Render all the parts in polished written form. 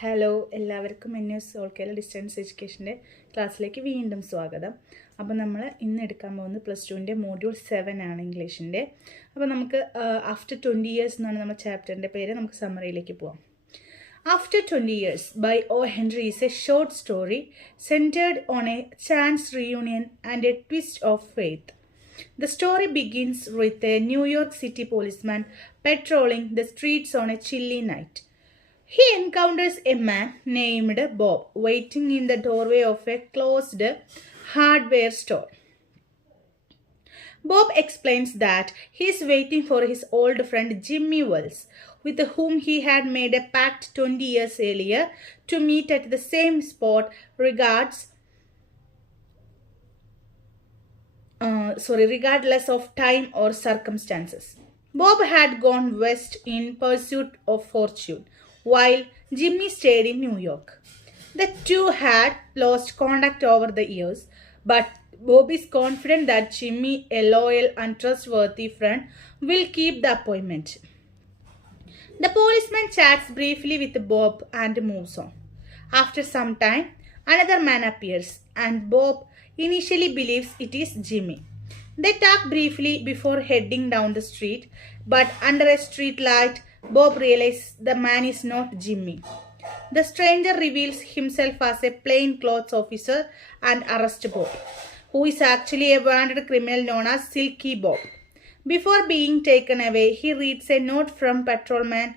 Hello, എല്ലാവർക്കും NS all Kerala distance എഡ്യൂക്കേഷൻ്റെ ക്ലാസ്സിലേക്ക് വീണ്ടും സ്വാഗതം. അപ്പോൾ നമ്മൾ ഇന്ന് എടുക്കാൻ പോകുന്നത് +2ൻ്റെ മോഡ്യൂൾ 7 ആണ് ഇംഗ്ലീഷിൻ്റെ. അപ്പോൾ നമുക്ക് ആഫ്റ്റർ 20 ഇയേഴ്സ് എന്നാണ് നമ്മുടെ ചാപ്റ്ററിൻ്റെ പേര്. നമുക്ക് സമ്മറിയിലേക്ക് പോവാം. After 20 years by O. Henry is a short story centered on a chance reunion and a twist of fate. The story begins with a New York City policeman patrolling the streets on a chilly night. He encounters a man named Bob waiting in the doorway of a closed hardware store. Bob explains that he is waiting for his old friend Jimmy Wells, with whom he had made a pact 20 years earlier to meet at the same spot regardless of time or circumstances. Bob had gone west in pursuit of fortune, while Jimmy stayed in New York. The two had lost contact over the years, but Bob is confident that Jimmy, a loyal and trustworthy friend, will keep the appointment. The policeman chats briefly with Bob and moves on. After some time, another man appears, and Bob initially believes it is Jimmy. They talk briefly before heading down the street, but under a street light, Bob realizes the man is not Jimmy. The stranger reveals himself as a plainclothes officer and arrests Bob, who is actually a wanted criminal known as Silky Bob. Before being taken away, he reads a note from patrolman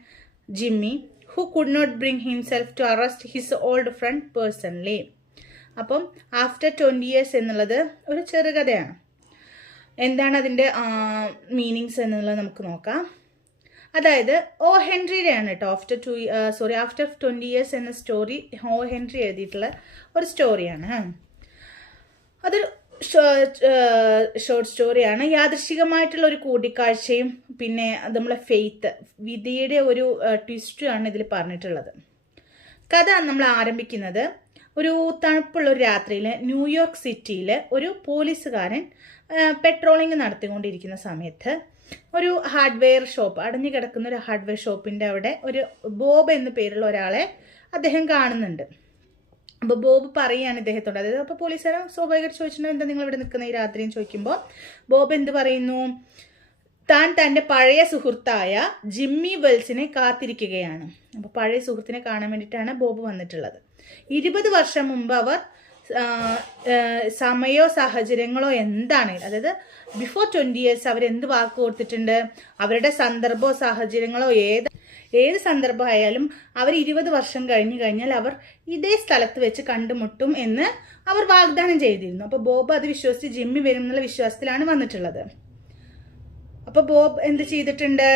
Jimmy, who could not bring himself to arrest his old friend personally. അപ്പം after 20 years എന്നുള്ളത് ഒരു ചെറുകഥയാണ്. എന്താണ് അതിൻ്റെ meanings എന്നുള്ളത് നമുക്ക് നോക്കാം. അതായത് O. ഹെൻറിയുടെയാണ് കേട്ടോ ആഫ്റ്റർ 20 ഇയേഴ്സ് എന്ന സ്റ്റോറി O. ഹെൻറി എഴുതിയിട്ടുള്ള ഒരു സ്റ്റോറിയാണ്. അതൊരു ഷോർട്ട് സ്റ്റോറിയാണ്. യാദൃശ്ചികമായിട്ടുള്ള ഒരു കൂടിക്കാഴ്ചയും പിന്നെ നമ്മളെ ഫെയ്ത്ത്, വിധിയുടെ ഒരു ട്വിസ്റ്റുമാണ് ഇതിൽ പറഞ്ഞിട്ടുള്ളത്. കഥ നമ്മൾ ആരംഭിക്കുന്നത് ഒരു തണുപ്പുള്ള ഒരു രാത്രിയിൽ ന്യൂയോർക്ക് സിറ്റിയിൽ ഒരു പോലീസുകാരൻ പെട്രോളിംഗ് നടത്തിക്കൊണ്ടിരിക്കുന്ന സമയത്ത് ഒരു ഹാർഡ്വെയർ ഷോപ്പ്, അടഞ്ഞു കിടക്കുന്ന ഒരു ഹാർഡ്വെയർ ഷോപ്പിൻ്റെ അവിടെ ഒരു ബോബ് എന്ന പേരുള്ള ഒരാളെ അദ്ദേഹം കാണുന്നുണ്ട്. അപ്പോൾ ബോബ് പറയുകയാണ് ഇദ്ദേഹത്തോട്. അതായത് അപ്പോൾ പോലീസുകാരൻ സ്വാഭാവികമായിട്ട് ചോദിച്ചിട്ടുണ്ടോ എന്താ നിങ്ങൾ ഇവിടെ നിൽക്കുന്ന ഈ രാത്രിയും ചോദിക്കുമ്പോൾ ബോബ് എന്ത് പറയുന്നു? താൻ തൻ്റെ പഴയ സുഹൃത്തായ ജിമ്മി വെൽസിനെ കാത്തിരിക്കുകയാണ്. അപ്പോൾ പഴയ സുഹൃത്തിനെ കാണാൻ വേണ്ടിയിട്ടാണ് ബോബ് വന്നിട്ടുള്ളത്. 20 വർഷം മുമ്പ് അവർ സമയമോ സാഹചര്യങ്ങളോ എന്താണ്, അതായത് ബിഫോർ 20 ഇയേഴ്സ് അവരെന്ത് വാക്ക് കൊടുത്തിട്ടുണ്ട്, അവരുടെ സന്ദർഭമോ സാഹചര്യങ്ങളോ ഏത് സന്ദർഭമായാലും അവർ 20 വർഷം കഴിഞ്ഞാൽ അവർ ഇതേ സ്ഥലത്ത് വെച്ച് കണ്ടുമുട്ടും എന്ന് അവർ വാഗ്ദാനം ചെയ്തിരുന്നു. അപ്പോൾ ബോബ് അത് വിശ്വസിച്ച് ജിമ്മി വരും എന്നുള്ള വിശ്വാസത്തിലാണ് വന്നിട്ടുള്ളത്. അപ്പോൾ ബോബ് എന്ത് ചെയ്തിട്ടുണ്ട്?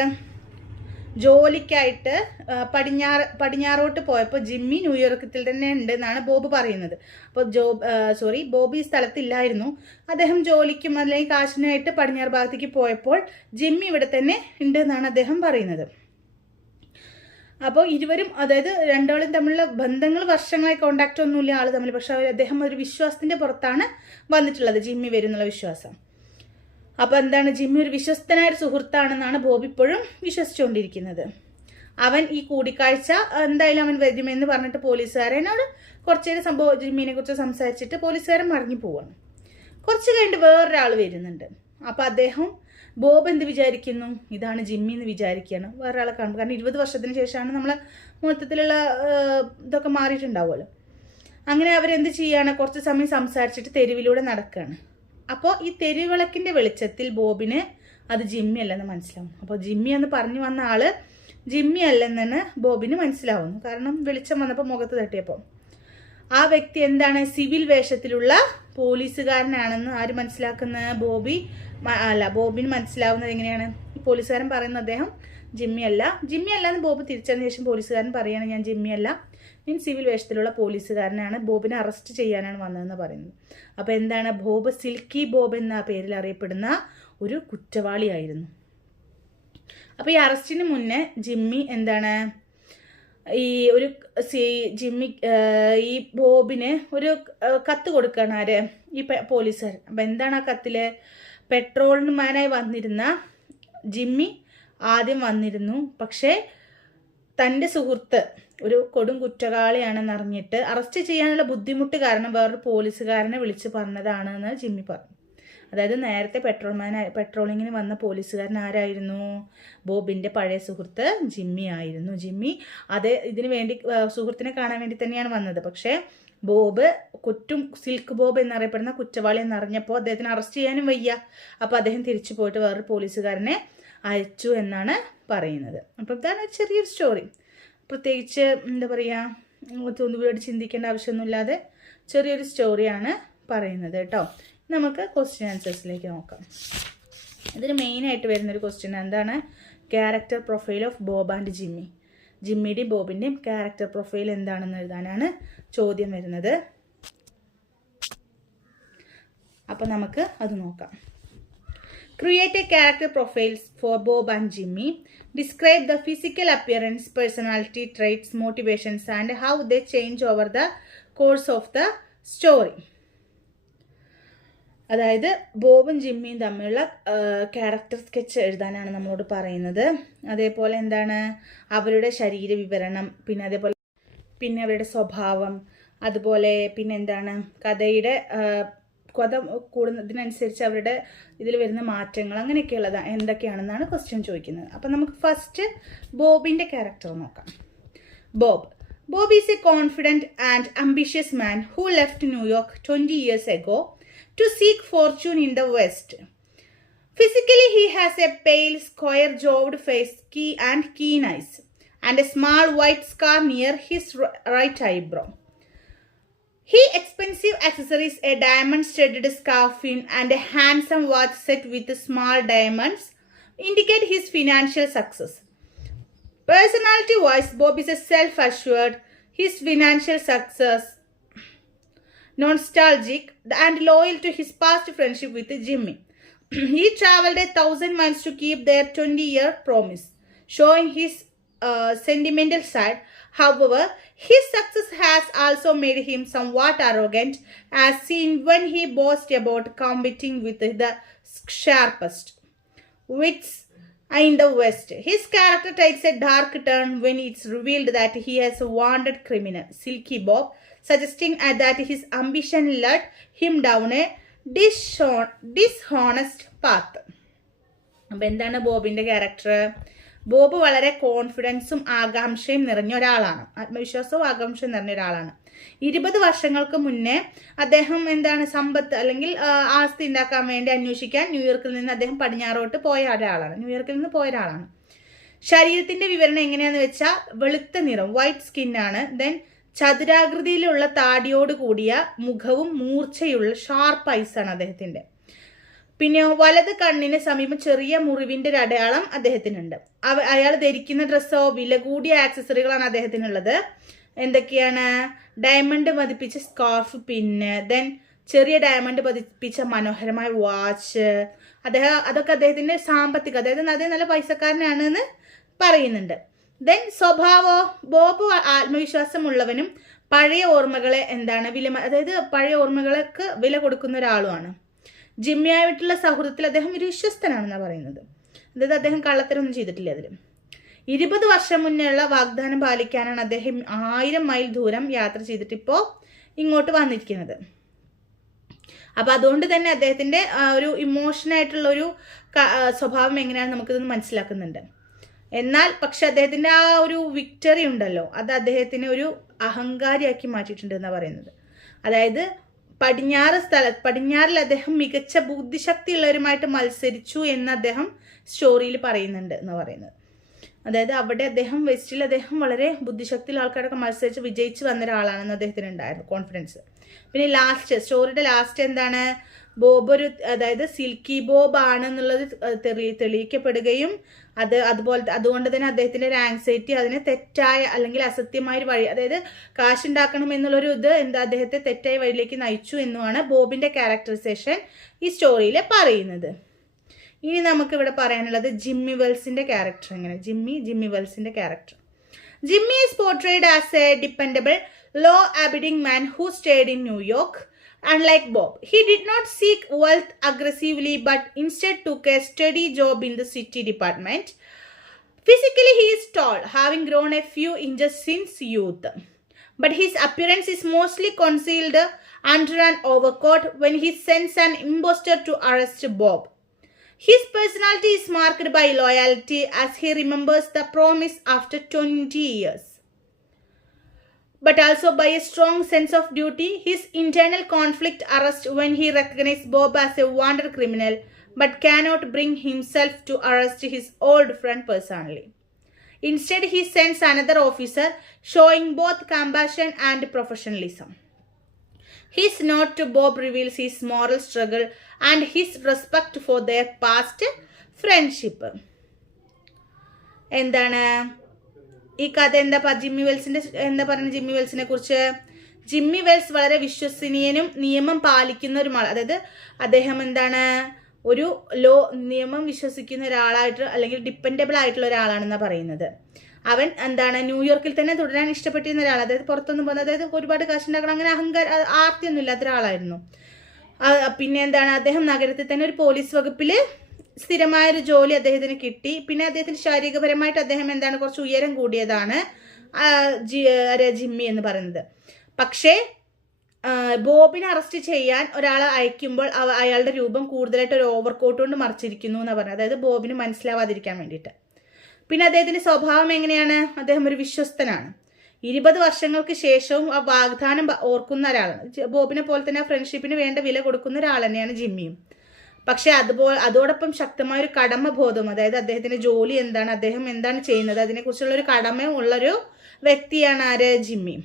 ജോലിക്കായിട്ട് പടിഞ്ഞാറോട്ട് പോയപ്പോൾ ജിമ്മി ന്യൂയോർക്കിൽ തന്നെ ഉണ്ട് എന്നാണ് ബോബ് പറയുന്നത്. അപ്പോൾ ബോബ് ഈ സ്ഥലത്തില്ലായിരുന്നു. അദ്ദേഹം ജോലിക്കും അല്ലെങ്കിൽ കാശിനായിട്ട് പടിഞ്ഞാറ് ഭാഗത്തേക്ക് പോയപ്പോൾ ജിമ്മി ഇവിടെ തന്നെ ഉണ്ട് എന്നാണ് അദ്ദേഹം പറയുന്നത്. അപ്പോൾ ഇരുവരും, അതായത് രണ്ടാളും തമ്മിലുള്ള ബന്ധങ്ങൾ വർഷങ്ങളായി കോണ്ടാക്റ്റ് ഒന്നുമില്ല ആൾ തമ്മിൽ. പക്ഷെ അദ്ദേഹം ഒരു വിശ്വാസത്തിൻ്റെ പുറത്താണ് വന്നിട്ടുള്ളത്, ജിമ്മി വരും എന്നുള്ള വിശ്വാസം. അപ്പോൾ എന്താണ്, ജിമ്മി ഒരു വിശ്വസ്തനായ ഒരു സുഹൃത്താണെന്നാണ് ബോബ് ഇപ്പോഴും വിശ്വസിച്ചുകൊണ്ടിരിക്കുന്നത്. അവൻ ഈ കൂടിക്കാഴ്ച എന്തായാലും അവൻ വരുമെന്ന് പറഞ്ഞിട്ട് പോലീസുകാരനോട് കുറച്ച് നേരം ജിമ്മിനെ കുറിച്ച് സംസാരിച്ചിട്ട് പോലീസുകാരൻ മടങ്ങി പോവാണ്. കുറച്ച് കഴിഞ്ഞിട്ട് വേറൊരാൾ വരുന്നുണ്ട്. അപ്പോൾ അദ്ദേഹം ബോബ് എന്ത് വിചാരിക്കുന്നു? ഇതാണ് ജിമ്മി എന്ന് വിചാരിക്കുകയാണ്. വേറൊരാളെ കാണുമ്പോൾ, കാരണം 20 വർഷത്തിന് ശേഷമാണ് നമ്മളെ മൊത്തത്തിലുള്ള ഇതൊക്കെ മാറിയിട്ടുണ്ടാവുമല്ലോ. അങ്ങനെ അവരെന്ത് ചെയ്യാണ്? കുറച്ച് സമയം സംസാരിച്ചിട്ട് തെരുവിലൂടെ നടക്കുകയാണ്. അപ്പോൾ ഈ തെരുവിളക്കിൻ്റെ വെളിച്ചത്തിൽ ബോബിന് അത് ജിമ്മി അല്ലെന്ന് മനസ്സിലാവും. അപ്പോൾ ജിമ്മി എന്ന് പറഞ്ഞു വന്ന ആള് ജിമ്മി അല്ലെന്നാണ് ബോബിന് മനസ്സിലാവുന്നു. കാരണം വെളിച്ചം വന്നപ്പോൾ മുഖത്ത് തട്ടിയപ്പോൾ ആ വ്യക്തി എന്താണ്, സിവിൽ വേഷത്തിലുള്ള പോലീസുകാരനാണെന്ന് ആര് മനസ്സിലാക്കുന്ന? ബോബിന് മനസ്സിലാവുന്നത് എങ്ങനെയാണ്? ഈ പോലീസുകാരൻ പറയുന്നത് അദ്ദേഹം ജിമ്മി അല്ല എന്ന് ബോബ് തിരിച്ചതിന് ശേഷം പോലീസുകാരൻ പറയുകയാണ്, ഞാൻ ജിമ്മി അല്ല, ഞാൻ സിവിൽ വേഷത്തിലുള്ള പോലീസുകാരനാണ്, ബോബിനെ അറസ്റ്റ് ചെയ്യാനാണ് വന്നതെന്ന് പറയുന്നത്. അപ്പോൾ എന്താണ്, ബോബ് സിൽക്കി ബോബ് എന്ന പേരിൽ അറിയപ്പെടുന്ന ഒരു കുറ്റവാളിയായിരുന്നു. അപ്പോൾ ഈ അറസ്റ്റിന് മുന്നേ ജിമ്മി എന്താണ്, ഈ ബോബിന് ഒരു കത്ത് കൊടുക്കുകയാണ്. ആര്? ഈ പോലീസുകാരൻ. അപ്പം എന്താണ് ആ കത്തിൽ? പെട്രോൾമാനായി വന്നിരുന്ന ജിമ്മി ആദ്യം വന്നിരുന്നു, പക്ഷേ തൻ്റെ സുഹൃത്ത് ഒരു കൊടും കുറ്റവാളിയാണെന്ന് അറിഞ്ഞിട്ട് അറസ്റ്റ് ചെയ്യാനുള്ള ബുദ്ധിമുട്ട് കാരണം വേറൊരു പോലീസുകാരനെ വിളിച്ച് പറഞ്ഞതാണെന്ന് ജിമ്മി പറഞ്ഞു. അതായത് നേരത്തെ പെട്രോളിങ്ങിന് വന്ന പോലീസുകാരൻ ആരായിരുന്നു? ബോബിൻ്റെ പഴയ സുഹൃത്ത് ജിമ്മി ആയിരുന്നു. ജിമ്മി ഇതിനു വേണ്ടി സുഹൃത്തിനെ കാണാൻ വേണ്ടി തന്നെയാണ് വന്നത്. പക്ഷേ ബോബ് സിൽക്ക് ബോബ് എന്നറിയപ്പെടുന്ന കുറ്റവാളി എന്നറിഞ്ഞപ്പോൾ അദ്ദേഹത്തിന് അറസ്റ്റ് ചെയ്യാനും വയ്യ. അപ്പോൾ അദ്ദേഹം തിരിച്ചു പോയിട്ട് വേറൊരു പോലീസുകാരനെ അയച്ചു എന്നാണ് പറയുന്നത്. അപ്പം ഇതാണ് ചെറിയൊരു സ്റ്റോറി. പ്രത്യേകിച്ച് എന്താ പറയുക, ഒന്നുകൂടി ചിന്തിക്കേണ്ട ആവശ്യമൊന്നുമില്ലാതെ ചെറിയൊരു സ്റ്റോറിയാണ് പറയുന്നത് കേട്ടോ. നമുക്ക് ക്വസ്റ്റ്യൻ ആൻസേഴ്സിലേക്ക് നോക്കാം. ഇതിന് മെയിനായിട്ട് വരുന്നൊരു ക്വസ്റ്റ്യൻ എന്താണ്? Character profile of Bob and Jimmy. ജിമ്മിയുടെയും ബോബിൻ്റെയും ക്യാരക്ടർ പ്രൊഫൈൽ എന്താണെന്ന് എഴുതാനാണ് ചോദ്യം വരുന്നത്. അപ്പം നമുക്ക് അത് നോക്കാം. Create a character profiles for Bob and Jimmy. Describe the physical appearance, personality traits, motivations, and how they change over the course of the story. അതായത് ബോബും ജിമ്മിയും തമ്മിലുള്ള ക്യാരക്ടർ സ്കെച്ച് എഴുതാനാണ് നമ്മളോട് പറയുന്നത്. അതേപോലെ എന്താണ് അവരുടെ ശരീര വിവരണം, പിന്നെ അവരുടെ സ്വഭാവം, അതുപോലെ പിന്നെ എന്താണ് കഥയുടെ കഥ കൂടുന്നതിനനുസരിച്ച് അവരുടെ ഇതിൽ വരുന്ന മാറ്റങ്ങൾ, അങ്ങനെയൊക്കെയുള്ളത് എന്തൊക്കെയാണെന്നാണ് ക്വസ്റ്റ്യൻ ചോദിക്കുന്നത്. അപ്പം നമുക്ക് ഫസ്റ്റ് ബോബിൻ്റെ ക്യാരക്ടർ നോക്കാം. Bob is A confident and ambitious man who left New York 20 years ago to seek fortune in the West. Physically, he has a pale, square-jawed face and keen eyes, and a small white scar near his right eyebrow. He expensive accessories, a diamond-studded scarf and a handsome watch set with small diamonds indicate his financial success. Personality-wise, Bob is a self-assured, his financial success, nostalgic and loyal to his past friendship with Jimmy. He traveled 1,000 miles to keep their 20-year promise, showing his sentimental side. However, his success has also made him somewhat arrogant, as seen when he boasts about competing with the sharpest wits in the West. His character takes a dark turn when it's revealed that he is a wanted criminal, Silky Bob, suggesting that his ambition led him down a dishonest path. അപ്പം എന്താണ് ബോബിൻ്റെ character? Bob വളരെ കോൺഫിഡൻസും ആകാംക്ഷയും നിറഞ്ഞ ഒരാളാണ്. ആത്മവിശ്വാസവും ആകാംക്ഷയും നിറഞ്ഞ ഒരാളാണ്. 20 വർഷങ്ങൾക്ക് മുന്നേ അദ്ദേഹം എന്താണ് സമ്പത്ത് അല്ലെങ്കിൽ ആസ്തി ഉണ്ടാക്കാൻ വേണ്ടി അന്വേഷിക്കാൻ ന്യൂയോർക്കിൽ നിന്ന് അദ്ദേഹം പടിഞ്ഞാറോട്ട് പോയ ഒരാളാണ്. ശരീരത്തിന്റെ വിവരണം എങ്ങനെയാന്ന് വെച്ചാൽ വെളുത്ത നിറം, വൈറ്റ് സ്കിന്നാണ്. ദെൻ ചതുരാകൃതിയിലുള്ള താടിയോട് കൂടിയ മുഖവും മൂർച്ചയുള്ള ഷാർപ്പ് ഐസാണ് അദ്ദേഹത്തിന്റെ. പിന്നെ വലത് കണ്ണിന് സമീപം ചെറിയ മുറിവിന്റെ ഒരു അടയാളം അദ്ദേഹത്തിനുണ്ട്. അയാൾ ധരിക്കുന്ന ഡ്രസ്സോ വില കൂടിയ ആക്സസറികളാണ് അദ്ദേഹത്തിനുള്ളത്. എന്തൊക്കെയാണ്? ഡയമണ്ട് പതിപ്പിച്ച സ്കാർഫ്, പിന്നെ ദെൻ ചെറിയ ഡയമണ്ട് പതിപ്പിച്ച മനോഹരമായ വാച്ച്. അതൊക്കെ അദ്ദേഹത്തിന്റെ സാമ്പത്തിക, അതായത് നല്ല പൈസക്കാരനാണ് എന്ന് പറയുന്നുണ്ട്. ദെൻ സ്വഭാവോ, ബോബ് ആത്മവിശ്വാസമുള്ളവനും പഴയ ഓർമ്മകളെ അതായത് പഴയ ഓർമ്മകൾക്ക് വില കൊടുക്കുന്ന ഒരാളുമാണ്. ജിമ്മിയായിട്ടുള്ള സൗഹൃദത്തിൽ അദ്ദേഹം ഒരു വിശ്വസ്തനാണെന്നാണ് പറയുന്നത്. അതായത് അദ്ദേഹം കള്ളത്തരമൊന്നും ചെയ്തിട്ടില്ല. അതിൽ 20 വർഷം മുന്നേ ഉള്ള വാഗ്ദാനം പാലിക്കാനാണ് അദ്ദേഹം 1000 മൈൽ ദൂരം യാത്ര ചെയ്തിട്ട് ഇപ്പോൾ ഇങ്ങോട്ട് വന്നിരിക്കുന്നത്. അപ്പം അതുകൊണ്ട് തന്നെ അദ്ദേഹത്തിൻ്റെ ഒരു ഇമോഷനായിട്ടുള്ള ഒരു സ്വഭാവം എങ്ങനെയാണെന്ന് നമുക്കിതൊന്ന് മനസ്സിലാക്കുന്നുണ്ട്. എന്നാൽ പക്ഷെ അദ്ദേഹത്തിൻ്റെ ആ ഒരു വിക്ടറി ഉണ്ടല്ലോ, അത് അദ്ദേഹത്തിനെ ഒരു അഹങ്കാരിയാക്കി മാറ്റിയിട്ടുണ്ട് എന്നാണ് പറയുന്നത്. അതായത് പടിഞ്ഞാറിൽ അദ്ദേഹം മികച്ച ബുദ്ധിശക്തിയുള്ളവരുമായിട്ട് മത്സരിച്ചു എന്ന് അദ്ദേഹം സ്റ്റോറിയിൽ പറയുന്നുണ്ട് എന്ന് പറയുന്നത്. അതായത് അവിടെ വെസ്റ്റിൽ അദ്ദേഹം വളരെ ബുദ്ധിശക്തിയുള്ള ആൾക്കാരൊക്കെ മത്സരിച്ച് വിജയിച്ച് വന്ന ഒരാളാണെന്ന് അദ്ദേഹത്തിന് ഉണ്ടായിരുന്നു കോൺഫിഡൻസ്. പിന്നെ സ്റ്റോറിയുടെ ലാസ്റ്റ് എന്താണ്? ബോബ് അതായത് സിൽക്കി ബോബ് ആണെന്നുള്ളത് തെളിയിക്കപ്പെടുകയും അതുകൊണ്ട് തന്നെ അദ്ദേഹത്തിന്റെ ഒരു ആങ്സൈറ്റി അതിനെ തെറ്റായ അല്ലെങ്കിൽ അസത്യമായ ഒരു വഴി, അതായത് കാശുണ്ടാക്കണം എന്നുള്ളൊരു അദ്ദേഹത്തെ തെറ്റായ വഴിയിലേക്ക് നയിച്ചു എന്നുമാണ് ബോബിന്റെ ക്യാരക്ടറൈസേഷൻ ഈ സ്റ്റോറിയിൽ പറയുന്നത്. ഇനി നമുക്ക് ഇവിടെ പറയാനുള്ളത് ജിമ്മി വെൽസിന്റെ ക്യാരക്ടർ എങ്ങനെ. ജിമ്മി വെൽസിന്റെ character. Jimmy is portrayed as a dependable law abiding man who stayed in New York. Unlike Bob, he did not seek wealth aggressively but instead took a steady job in the city department. Physically, he is tall, having grown a few inches since youth. But his appearance is mostly concealed under an overcoat when he sends an impostor to arrest Bob. His personality is marked by loyalty as he remembers the promise after 20 years. But also by a strong sense of duty. His internal conflict arrests when he recognizes Bob as a wanted criminal but cannot bring himself to arrest his old friend personally. Instead, he sends another officer, showing both compassion and professionalism. His note to Bob reveals his moral struggle and his respect for their past friendship. എന്താണ് ഈ കഥ Jimmy വെൽസിന്റെ എന്താ പറയുന്നത്? Jimmy വെൽസിനെ കുറിച്ച് Jimmy Wells വളരെ വിശ്വസനീയനും നിയമം പാലിക്കുന്ന ഒരു അതായത് അദ്ദേഹം എന്താണ് ഒരു നിയമം വിശ്വസിക്കുന്ന ഒരാളായിട്ട് അല്ലെങ്കിൽ ഡിപ്പെൻഡബിൾ ആയിട്ടുള്ള ഒരാളാണെന്നാണ് പറയുന്നത്. അവൻ എന്താണ് ന്യൂയോർക്കിൽ തന്നെ തുടരാൻ ഇഷ്ടപ്പെട്ടിരുന്ന ഒരാൾ, അതായത് പുറത്തൊന്നും പോകുന്നത്, അതായത് ഒരുപാട് കാശുണ്ടാക്കണം അങ്ങനെ ആർത്തിയൊന്നും ഇല്ലാത്ത ഒരാളായിരുന്നു. പിന്നെ എന്താണ് അദ്ദേഹം നഗരത്തിൽ തന്നെ ഒരു പോലീസ് വകുപ്പിൽ സ്ഥിരമായൊരു ജോലി അദ്ദേഹത്തിന് കിട്ടി. പിന്നെ അദ്ദേഹത്തിന് ശാരീരികപരമായിട്ട് അദ്ദേഹം എന്താണ് കുറച്ച് ഉയരം കൂടിയതാണ് ജിമ്മി എന്ന് പറയുന്നത്. പക്ഷേ ബോബിനെ അറസ്റ്റ് ചെയ്യാൻ ഒരാളെ അയക്കുമ്പോൾ അയാളുടെ രൂപം കൂടുതലായിട്ട് ഒരു ഓവർകോട്ട് കൊണ്ട് മറിച്ചിരിക്കുന്നു എന്നാണ് പറഞ്ഞത്, അതായത് ബോബിന് മനസ്സിലാവാതിരിക്കാൻ വേണ്ടിയിട്ട്. പിന്നെ അദ്ദേഹത്തിൻ്റെ സ്വഭാവം എങ്ങനെയാണ്? അദ്ദേഹം ഒരു വിശ്വസ്തനാണ്. 20 വർഷങ്ങൾക്ക് ശേഷവും ആ വാഗ്ദാനം ഓർക്കുന്ന ഒരാളാണ്. ബോബിനെ പോലെ തന്നെ ഫ്രണ്ട്ഷിപ്പിന് വേണ്ട വില കൊടുക്കുന്ന ഒരാൾ തന്നെയാണ് ജിമ്മിയും. പക്ഷെ അതോടൊപ്പം ശക്തമായൊരു കടമബോധം, അതായത് അദ്ദേഹത്തിൻ്റെ ജോലി എന്താണ്, അദ്ദേഹം എന്താണ് ചെയ്യുന്നത്, അതിനെക്കുറിച്ചുള്ളൊരു കടമയും ഉള്ളൊരു വ്യക്തിയാണ് ആര്? ജിമ്മി.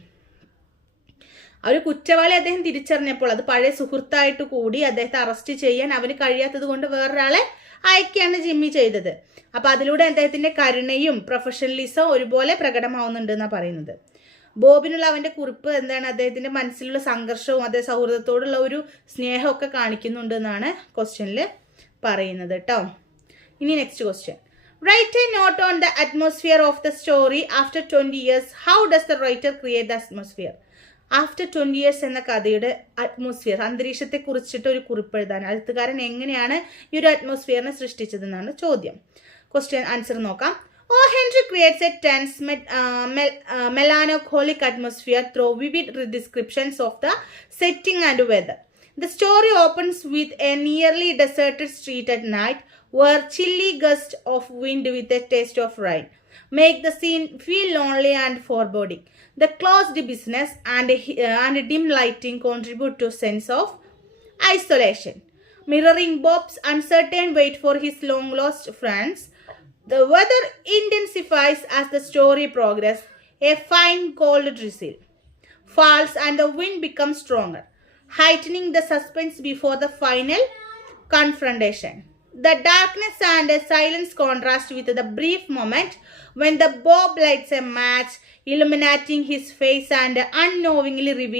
ആ ഒരു കുറ്റവാളി അദ്ദേഹം തിരിച്ചറിഞ്ഞപ്പോൾ അത് പഴയ സുഹൃത്തായിട്ട് കൂടി അദ്ദേഹത്തെ അറസ്റ്റ് ചെയ്യാൻ അവന് കഴിയാത്തത് കൊണ്ട് വേറൊരാളെ അയക്കുകയാണ് ജിമ്മി ചെയ്തത്. അപ്പം അതിലൂടെ അദ്ദേഹത്തിൻ്റെ കരുണയും പ്രൊഫഷണലിസവും ഒരുപോലെ പ്രകടമാവുന്നുണ്ട് എന്നാണ് പറയുന്നത്. ബോബിനുള്ള അവൻ്റെ കുറിപ്പ് എന്താണ്? അദ്ദേഹത്തിൻ്റെ മനസ്സിലുള്ള സംഘർഷവും അതേ സൗഹൃദത്തോടുള്ള ഒരു സ്നേഹമൊക്കെ കാണിക്കുന്നുണ്ട് എന്നാണ് ക്വസ്റ്റ്യനിൽ പറയുന്നത് കേട്ടോ. ഇനി next question. Right a note on the atmosphere of the story after 20 years. How does the writer create the atmosphere? After 20 years എന്ന കഥയുടെ അറ്റ്മോസ്ഫിയർ, അന്തരീക്ഷത്തെ കുറിച്ചിട്ട് ഒരു കുറിപ്പ് എഴുതാൻ എഴുത്തുകാരൻ എങ്ങനെയാണ് ഈ ഒരു അറ്റ്മോസ്ഫിയറിനെ സൃഷ്ടിച്ചതെന്നാണ് ചോദ്യം. ക്വസ്റ്റ്യൻ ആൻസർ നോക്കാം. O. Henry creates a tense melancholic atmosphere through vivid descriptions of the setting and weather. The story opens with a nearly deserted street at night, where chilly gusts of wind with a taste of rain make the scene feel lonely and foreboding. The closed business and dim lighting contribute to a sense of isolation, mirroring Bob's uncertain wait for his long-lost friends. The weather intensifies as the story progresses. A fine cold drizzle falls and the wind becomes stronger, heightening the suspense before the final confrontation. The darkness and silence contrast with the brief moment when the Bob lights a match, illuminating his face and unknowingly revealing